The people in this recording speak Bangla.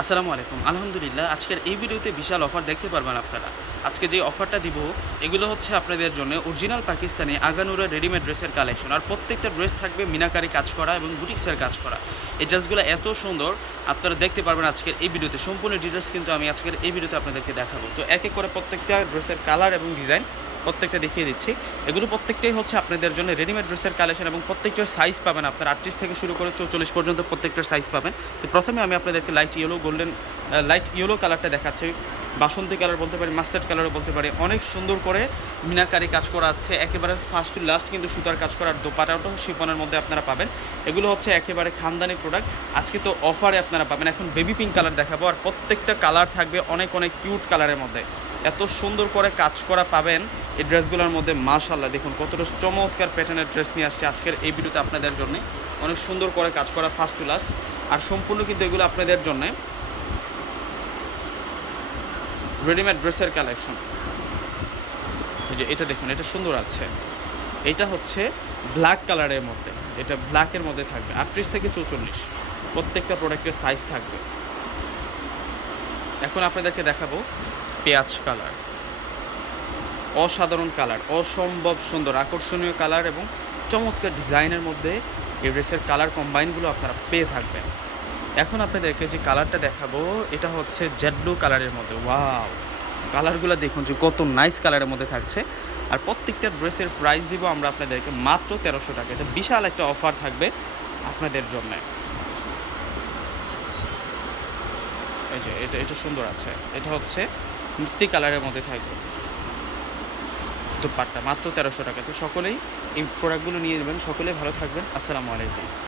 আসসালামু আলাইকুম। আলহামদুলিল্লাহ আজকের এই ভিডিওতে বিশাল অফার দেখতে পারবেন আপনারা। আজকে যে অফারটা দিব, এগুলো হচ্ছে আপনাদের জন্য অরিজিনাল পাকিস্তানি আগানুরা রেডিমেড ড্রেসের কালেকশন। আর প্রত্যেকটা ড্রেস থাকবে মিনাকারি কাজ করা এবং বুটিক্সের কাজ করা। এই ড্রেসগুলো এত সুন্দর, আপনারা দেখতে পারবেন আজকের এই ভিডিওতে। সম্পূর্ণ ডিটেলস কিন্তু আমি আজকের এই ভিডিওতে আপনাদেরকে দেখাবো। তো এক এক করে প্রত্যেকটা ড্রেসের কালার এবং ডিজাইন প্রত্যেকটা দেখিয়ে দিচ্ছি। এগুলো প্রত্যেকটাই হচ্ছে আপনাদের জন্য রেডিমেড ড্রেসের কালেকশন এবং প্রত্যেকটার সাইজ পাবেন। আপনার আটত্রিশ থেকে শুরু করে চৌচল্লিশ পর্যন্ত প্রত্যেকটার সাইজ পাবেন। তো প্রথমে আমি আপনাদেরকে light yellow golden light yellow কালারটা দেখাচ্ছে। বাসন্তী কালার বলতে পারি মাস্টার্ড কালারও বলতে পারি। অনেক সুন্দর করে মিনাকারি কাজ করা আছে। একেবারে ফার্স্ট টু লাস্ট কিন্তু সুতার কাজ করার দোপাটাটাও শিপনের মধ্যে আপনারা পাবেন। এগুলো হচ্ছে একেবারে খানদানি প্রোডাক্ট আজকে তো অফারে আপনারা পাবেন। এখন বেবি পিঙ্ক কালার দেখাবো। আর প্রত্যেকটা কালার থাকবে অনেক অনেক কিউট কালারের মধ্যে। এত সুন্দর করে কাজ করা পাবেন এই ড্রেসগুলোর মধ্যে মাশাল্লাহ দেখুন, কতটা চমৎকার প্যাটার্নের ড্রেস নিয়ে আসছে আজকের এই ভিডিওতে আপনাদের জন্য। অনেক সুন্দর করে কাজ করা ফার্স্ট টু লাস্ট আর সম্পূর্ণ কিন্তু এগুলো আপনাদের জন্য। রেডিমেড ড্রেসের কালেকশন এই যে এটা দেখুন, এটা সুন্দর আছে। এটা হচ্ছে ব্ল্যাক কালারের মধ্যে। এটা ব্ল্যাকের মধ্যে থাকবে। আটত্রিশ থেকে চৌচল্লিশ। প্রত্যেকটা প্রোডাক্টের সাইজ থাকবে। এখন আপনাদেরকে দেখাবো পেঁয়াজ কালার অসাধারণ কালার অসম্ভব সুন্দর, আকর্ষণীয় কালার এবং চমৎকার ডিজাইনের মধ্যে এই ড্রেসের কালার কম্বাইনগুলো আপনারা পেয়ে থাকবেন। এখন আপনাদেরকে যে কালারটা দেখাবো, এটা হচ্ছে জেড ব্লু কালারের মধ্যে। ওয়াও! কালারগুলো দেখুন যে কত নাইস কালারের মধ্যে থাকছে। আর প্রত্যেকটা ড্রেসের প্রাইস দিব আমরা আপনাদেরকে মাত্র তেরোশো টাকা। এটা বিশাল একটা অফার থাকবে আপনাদের জন্য। এই যে, এটা এটা সুন্দর আছে। এটা হচ্ছে মিষ্টি কালারের মধ্যে থাকবে। দুপাট্টা মাত্র তেরোশো টাকা। তো সকলেই এই প্রোডাক্টগুলো নিয়ে নেবেন। সকলেই ভালো থাকবেন। আসসালামু আলাইকুম।